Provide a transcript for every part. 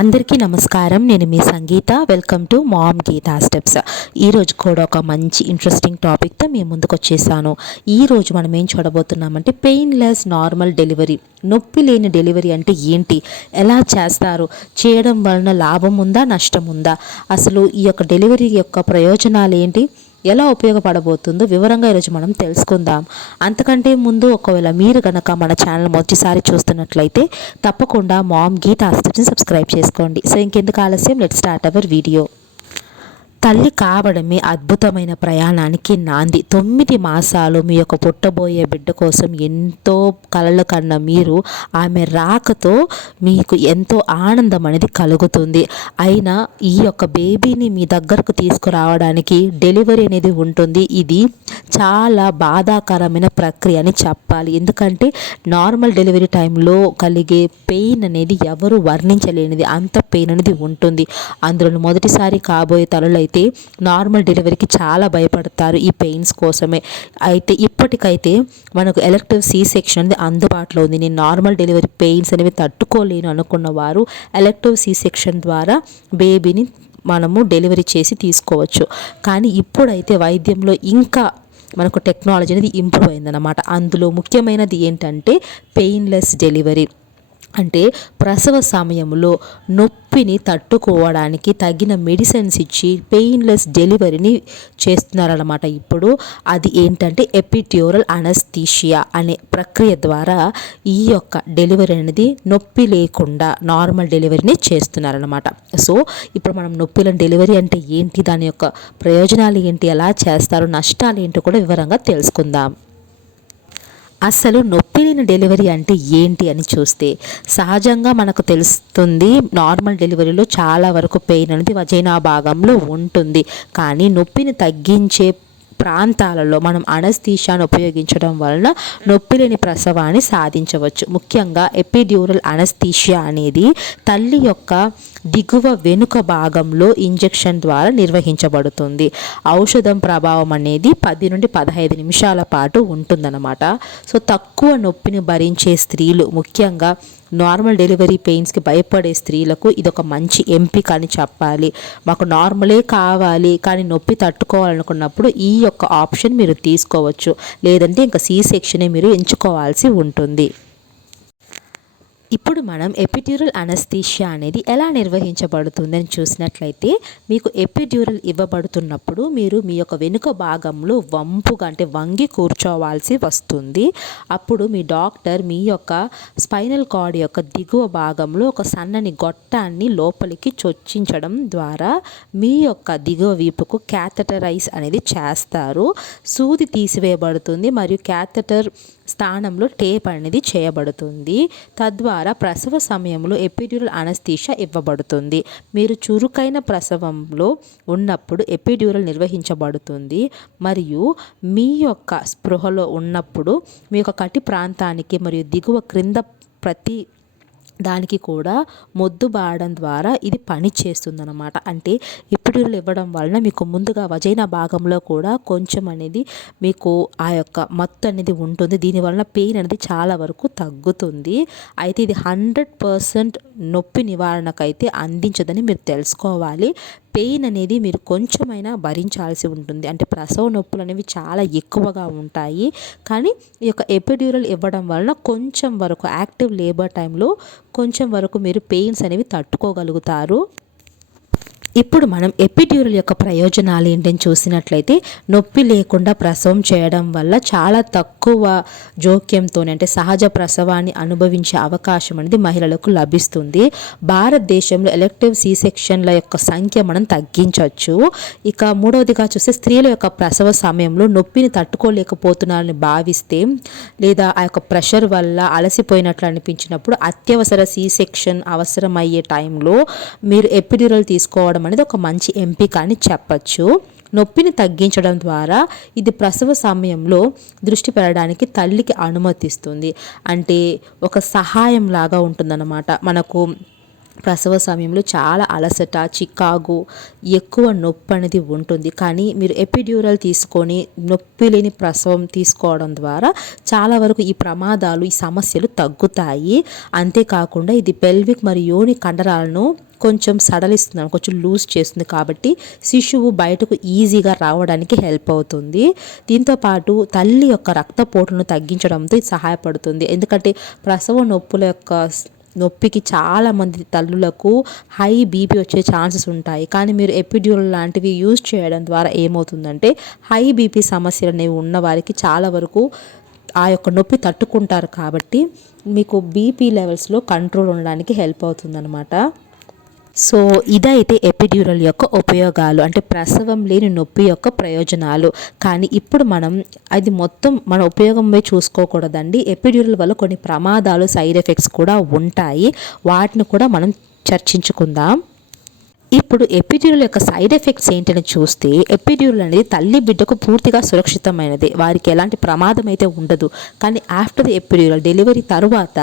అందరికీ నమస్కారం. నేను మీ Sangeetha. Welcome to mom Geetha steps. ఈరోజు కూడా ఒక మంచి ఇంట్రెస్టింగ్ టాపిక్తో మేము ముందుకు వచ్చేసాను. ఈరోజు మనం ఏం చూడబోతున్నామంటే పెయిన్లెస్ నార్మల్ డెలివరీ. నొప్పి లేని డెలివరీ అంటే ఏంటి, ఎలా చేస్తారు, చేయడం వలన లాభం ఉందా నష్టం ఉందా, అసలు ఈ యొక్క డెలివరీ యొక్క ప్రయోజనాలు ఏంటి, ఎలా ఉపయోగపడబోతుందో వివరంగా ఈరోజు మనం తెలుసుకుందాం. అంతకంటే ముందు ఒకవేళ మీరు కనుక మన ఛానల్ మొదటిసారి చూస్తున్నట్లయితే తప్పకుండా మామ్ గీతా స్టెప్స్ని సబ్స్క్రైబ్ చేసుకోండి. సో ఇంకెందుకు ఆలస్యం, లెట్స్ స్టార్ట్ అవర్ వీడియో. తల్లి కావడమే అద్భుతమైన ప్రయాణానికి నాంది. 9 మాసాలు మీ యొక్క పుట్టబోయే బిడ్డ కోసం ఎంతో కలలు కన్న మీరు ఆమె రాకతో మీకు ఎంతో ఆనందం అనేది కలుగుతుంది. అయినా ఈ యొక్క బేబీని మీ దగ్గరకు తీసుకురావడానికి డెలివరీ అనేది ఉంటుంది. ఇది చాలా బాధాకరమైన ప్రక్రియ అని చెప్పాలి. ఎందుకంటే నార్మల్ డెలివరీ టైంలో కలిగే పెయిన్ అనేది ఎవరు వర్ణించలేనిది, అంత పెయిన్ అనేది ఉంటుంది. అందులో మొదటిసారి కాబోయే తల్లులు అయితే నార్మల్ డెలివరీకి చాలా భయపడతారు ఈ పెయిన్స్ కోసమే. అయితే ఇప్పటికైతే మనకు ఎలెక్టివ్ సి సెక్షన్ అనేది అందుబాటులో ఉంది. నేను నార్మల్ డెలివరీ పెయిన్స్ అనేవి తట్టుకోలేను అనుకున్న వారు ఎలెక్టివ్ సి సెక్షన్ ద్వారా బేబీని మనము డెలివరీ చేసి తీసుకోవచ్చు. కానీ ఇప్పుడైతే వైద్యంలో ఇంకా మనకు టెక్నాలజీ అనేది ఇంప్రూవ్ అయిందన్నమాట. అందులో ముఖ్యమైనది ఏంటంటే పెయిన్లెస్ డెలివరీ. అంటే ప్రసవ సమయంలో నొప్పిని తట్టుకోవడానికి తగిన మెడిసిన్స్ ఇచ్చి పెయిన్లెస్ డెలివరీని చేస్తున్నారన్నమాట. ఇప్పుడు అది ఏంటంటే ఎపిడ్యూరల్ అనస్థీషియా అనే ప్రక్రియ ద్వారా ఈ యొక్క డెలివరీ అనేది నొప్పి లేకుండా నార్మల్ డెలివరీని చేస్తున్నారన్నమాట. సో ఇప్పుడు మనం నొప్పిల డెలివరీ అంటే ఏంటి, దాని యొక్క ప్రయోజనాలు ఏంటి, ఎలా చేస్తారు, నష్టాలు ఏంటో కూడా వివరంగా తెలుసుకుందాం. అసలు నొప్పి లేని డెలివరీ అంటే ఏంటి అని చూస్తే సహజంగా మనకు తెలుస్తుంది, నార్మల్ డెలివరీలో చాలా వరకు పెయిన్ అనేది వజైనా భాగంలో ఉంటుంది. కానీ నొప్పిని తగ్గించే ప్రాంతాలలో మనం అనస్థీషియాను ఉపయోగించడం వలన నొప్పి లేని ప్రసవాన్ని సాధించవచ్చు. ముఖ్యంగా ఎపిడ్యూరల్ అనస్థీషియా అనేది తల్లి యొక్క దిగువ వెనుక భాగంలో ఇంజెక్షన్ ద్వారా నిర్వహించబడుతుంది. ఔషధం ప్రభావం అనేది 10 నుండి 15 నిమిషాల పాటు ఉంటుందన్నమాట. సో తక్కువ నొప్పిని భరించే స్త్రీలు, ముఖ్యంగా నార్మల్ డెలివరీ పెయిన్స్కి భయపడే స్త్రీలకు ఇదొక మంచి ఎంపిక అని చెప్పాలి. మాకు నార్మలే కావాలి కానీ నొప్పి తట్టుకోవాలనుకున్నప్పుడు ఈ యొక్క ఆప్షన్ మీరు తీసుకోవచ్చు. లేదంటే ఇంకా సి సెక్షనే మీరు ఎంచుకోవాల్సి ఉంటుంది. ఇప్పుడు మనం ఎపిడ్యూరల్ అనస్థీషియా అనేది ఎలా నిర్వహించబడుతుందని చూసినట్లయితే, మీకు ఎపిడ్యూరల్ ఇవ్వబడుతున్నప్పుడు మీరు మీ యొక్క వెనుక భాగంలో వంపుగా అంటే వంగి కూర్చోవాల్సి వస్తుంది. అప్పుడు మీ డాక్టర్ మీ యొక్క స్పైనల్ కార్డ్ యొక్క దిగువ భాగంలో ఒక సన్నని గొట్టాన్ని లోపలికి చొచ్చించడం ద్వారా మీ యొక్క దిగువ వీపుకు క్యాథెటరైజ్ అనేది చేస్తారు. సూది తీసివేయబడుతుంది మరియు క్యాథెటర్ స్థానంలో టేప్ అనేది చేయబడుతుంది. తద్వారా ప్రసవ సమయంలో ఎపిడ్యూరల్ అనస్థీషియా ఇవ్వబడుతుంది. మీరు చురుకైన ప్రసవంలో ఉన్నప్పుడు ఎపిడ్యూరల్ నిర్వహించబడుతుంది మరియు మీ యొక్క స్పృహలో ఉన్నప్పుడు మీ యొక్క కటి ప్రాంతానికి మరియు దిగువ క్రింద ప్రతి దానికి కూడా మొద్దు బాడడం ద్వారా ఇది పని చేస్తుందన్నమాట. అంటే ఎపిడ్యూరల్ ఇవ్వడం వలన మీకు ముందుగా వజైనా భాగంలో కూడా కొంచెం అనేది మీకు ఆ యొక్క మత్తు అనేది ఉంటుంది. దీనివలన పెయిన్ అనేది చాలా వరకు తగ్గుతుంది. అయితే ఇది 100% నొప్పి నివారణకైతే అందించదని మీరు తెలుసుకోవాలి. పెయిన్ అనేది మీరు కొంచెమైనా భరించాల్సి ఉంటుంది. అంటే ప్రసవ నొప్పులు అనేవి చాలా ఎక్కువగా ఉంటాయి. కానీ ఈ యొక్క ఎపిడ్యూరల్ ఇవ్వడం వలన కొంచెం వరకు యాక్టివ్ లేబర్ టైంలో కొంచెం వరకు మీరు పెయిన్స్ అనేవి తట్టుకోగలుగుతారు. ఇప్పుడు మనం ఎపిడ్యూరల్ యొక్క ప్రయోజనాలు ఏంటని చూసినట్లయితే, నొప్పి లేకుండా ప్రసవం చేయడం వల్ల చాలా తక్కువ జోక్యంతోనే అంటే సహజ ప్రసవాన్ని అనుభవించే అవకాశం అనేది మహిళలకు లభిస్తుంది. భారతదేశంలో ఎలెక్టివ్ సి సెక్షన్ల యొక్క సంఖ్య మనం తగ్గించవచ్చు. ఇక మూడవదిగా చూస్తే స్త్రీల యొక్క ప్రసవ సమయంలో నొప్పిని తట్టుకోలేకపోతున్నారని భావిస్తే లేదా ఆ యొక్క ప్రెషర్ వల్ల అలసిపోయినట్లు అనిపించినప్పుడు అత్యవసర సి సెక్షన్ అవసరమయ్యే టైంలో మీరు ఎపిడ్యూరల్ తీసుకోవడం అనేది ఒక మంచి ఎంపిక అని చెప్పచ్చు. నొప్పిని తగ్గించడం ద్వారా ఇది ప్రసవ సమయంలో దృష్టి పెరగడానికి తల్లికి అనుమతిస్తుంది. అంటే ఒక సహాయం లాగా ఉంటుందన్నమాట. మనకు ప్రసవ సమయంలో చాలా అలసట, చికాకు, ఎక్కువ నొప్పి అనేది ఉంటుంది. కానీ మీరు ఎపిడ్యూరల్ తీసుకొని నొప్పి లేని ప్రసవం తీసుకోవడం ద్వారా చాలా వరకు ఈ ప్రమాదాలు, ఈ సమస్యలు తగ్గుతాయి. అంతేకాకుండా ఇది పెల్విక్ మరియు యోని కండరాలను కొంచెం సడలిస్తుంది, కొంచెం లూజ్ చేస్తుంది. కాబట్టి శిశువు బయటకు ఈజీగా రావడానికి హెల్ప్ అవుతుంది. దీంతోపాటు తల్లి యొక్క రక్తపోటును తగ్గించడంతో ఇది సహాయపడుతుంది. ఎందుకంటే ప్రసవ నొప్పికి చాలామంది తల్లులకు హై బీపీ వచ్చే ఛాన్సెస్ ఉంటాయి. కానీ మీరు ఎపిడ్యూరల్ లాంటివి యూజ్ చేయడం ద్వారా ఏమవుతుందంటే హై బీపీ సమస్యలు అనేవి ఉన్న వారికి చాలా వరకు ఆ యొక్క నొప్పి తట్టుకుంటారు. కాబట్టి మీకు బీపీ లెవెల్స్లో కంట్రోల్ ఉండడానికి హెల్ప్ అవుతుందన్నమాట. సో ఇదైతే ఎపిడ్యూరల్ యొక్క ఉపయోగాలు, అంటే ప్రసవం లేని నొప్పి యొక్క ప్రయోజనాలు. కానీ ఇప్పుడు మనం అది మొత్తం మన ఉపయోగమే చూసుకోకూడదండి. ఎపిడ్యూరల్ వల్ల కొన్ని ప్రమాదాలు, సైడ్ ఎఫెక్ట్స్ కూడా ఉంటాయి. వాటిని కూడా మనం చర్చించుకుందాం. ఇప్పుడు ఎపిడ్యూరల్ యొక్క సైడ్ ఎఫెక్ట్స్ ఏంటని చూస్తే, ఎపిడ్యూరల్ అనేది తల్లి బిడ్డకు పూర్తిగా సురక్షితమైనది. వారికి ఎలాంటి ప్రమాదం అయితే ఉండదు. కానీ ఆఫ్టర్ ది ఎపిడ్యూరల్ డెలివరీ తర్వాత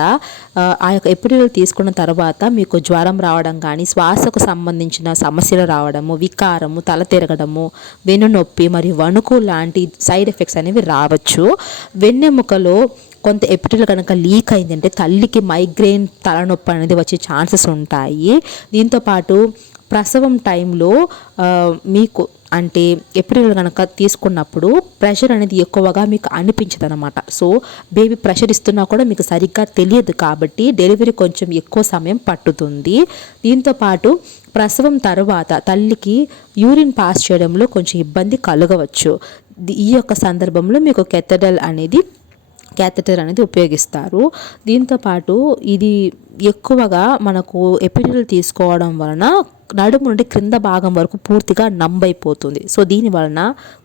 ఆ యొక్క ఎపిడ్యూరల్ తీసుకున్న తర్వాత మీకు జ్వరం రావడం కానీ, శ్వాసకు సంబంధించిన సమస్యలు రావడము, వికారము, తల తిరగడము, వెన్నునొప్పి మరియు వణుకు లాంటి సైడ్ ఎఫెక్ట్స్ అనేవి రావచ్చు. వెన్నెముకలో కొంత ఎపిడ్యూరల్ కనుక లీక్ అయిందంటే తల్లికి మైగ్రేన్, తలనొప్పి అనేది వచ్చే ఛాన్సెస్ ఉంటాయి. దీంతోపాటు ప్రసవం టైంలో మీకు అంటే ఎపిడ్యూరల్ కనుక తీసుకున్నప్పుడు ప్రెషర్ అనేది ఎక్కువగా మీకు అనిపించదు అనమాట. సో బేబీ ప్రెషర్ ఇస్తున్నా కూడా మీకు సరిగ్గా తెలియదు. కాబట్టి డెలివరీ కొంచెం ఎక్కువ సమయం పట్టుతుంది. దీంతోపాటు ప్రసవం తర్వాత తల్లికి యూరిన్ పాస్ చేయడంలో కొంచెం ఇబ్బంది కలగవచ్చు. ఈ యొక్క సందర్భంలో మీకు క్యాథెటర్ అనేది ఉపయోగిస్తారు. దీంతోపాటు ఇది ఎక్కువగా మనకు ఎపిడ్యూరల్ తీసుకోవడం వలన నడుము నుండి క్రింద భాగం వరకు పూర్తిగా నంబైపోతుంది. సో దీని వలన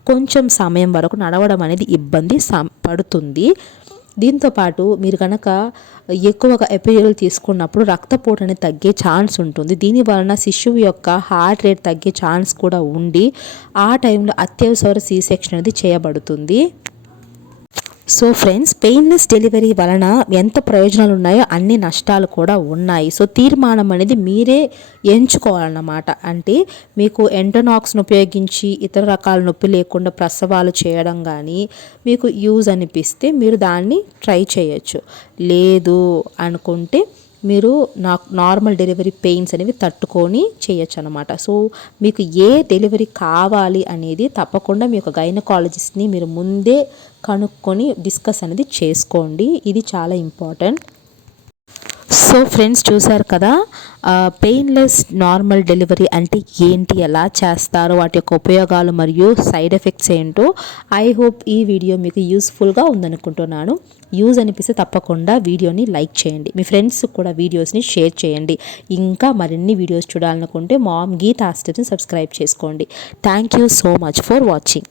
కొంచెం సమయం వరకు నడవడం అనేది ఇబ్బంది పడుతుంది. దీంతోపాటు మీరు కనుక ఎక్కువగా ఎపిడ్యూరల్ తీసుకున్నప్పుడు రక్తపోటు అనేది తగ్గే ఛాన్స్ ఉంటుంది. దీని వలన శిశువు యొక్క హార్ట్ రేట్ తగ్గే ఛాన్స్ కూడా ఉండి ఆ టైంలో అత్యవసర సి సెక్షన్ అనేది చేయబడుతుంది. సో ఫ్రెండ్స్, పెయిన్లెస్ డెలివరీ వలన ఎంత ప్రయోజనాలు ఉన్నాయో అన్ని నష్టాలు కూడా ఉన్నాయి. సో తీర్మానం అనేది మీరే ఎంచుకోవాలన్నమాట. అంటే మీకు ఎంటోనాక్స్ను ఉపయోగించి ఇతర రకాల నొప్పి లేకుండా ప్రసవాలు చేయడం కానీ మీకు యూజ్ అనిపిస్తే మీరు దాన్ని ట్రై చేయొచ్చు. లేదు అనుకుంటే మీరు నార్మల్ డెలివరీ పెయిన్స్ అనేవి తట్టుకొని చేయొచ్చు అనమాట. సో మీకు ఏ డెలివరీ కావాలి అనేది తప్పకుండా మీ యొక్క గైనకాలజిస్ట్ని మీరు ముందే కనుక్కొని డిస్కస్ అనేది చేసుకోండి. ఇది చాలా ఇంపార్టెంట్. సో ఫ్రెండ్స్, చూసారు కదా పెయిన్లెస్ నార్మల్ డెలివరీ అంటే ఏంటి, ఎలా చేస్తారో, వాటి యొక్క ఉపయోగాలు మరియు సైడ్ ఎఫెక్ట్స్ ఏంటో. ఐ హోప్ ఈ వీడియో మీకు యూస్ఫుల్గా ఉందనుకుంటున్నాను. యూజ్ అనిపిస్తే తప్పకుండా వీడియోని లైక్ చేయండి. మీ ఫ్రెండ్స్ కూడా వీడియోస్ని షేర్ చేయండి. ఇంకా మరిన్ని వీడియోస్ చూడాలనుకుంటే మామ్ గీతా స్టెప్స్ని సబ్స్క్రైబ్ చేసుకోండి. Thank you so much for watching.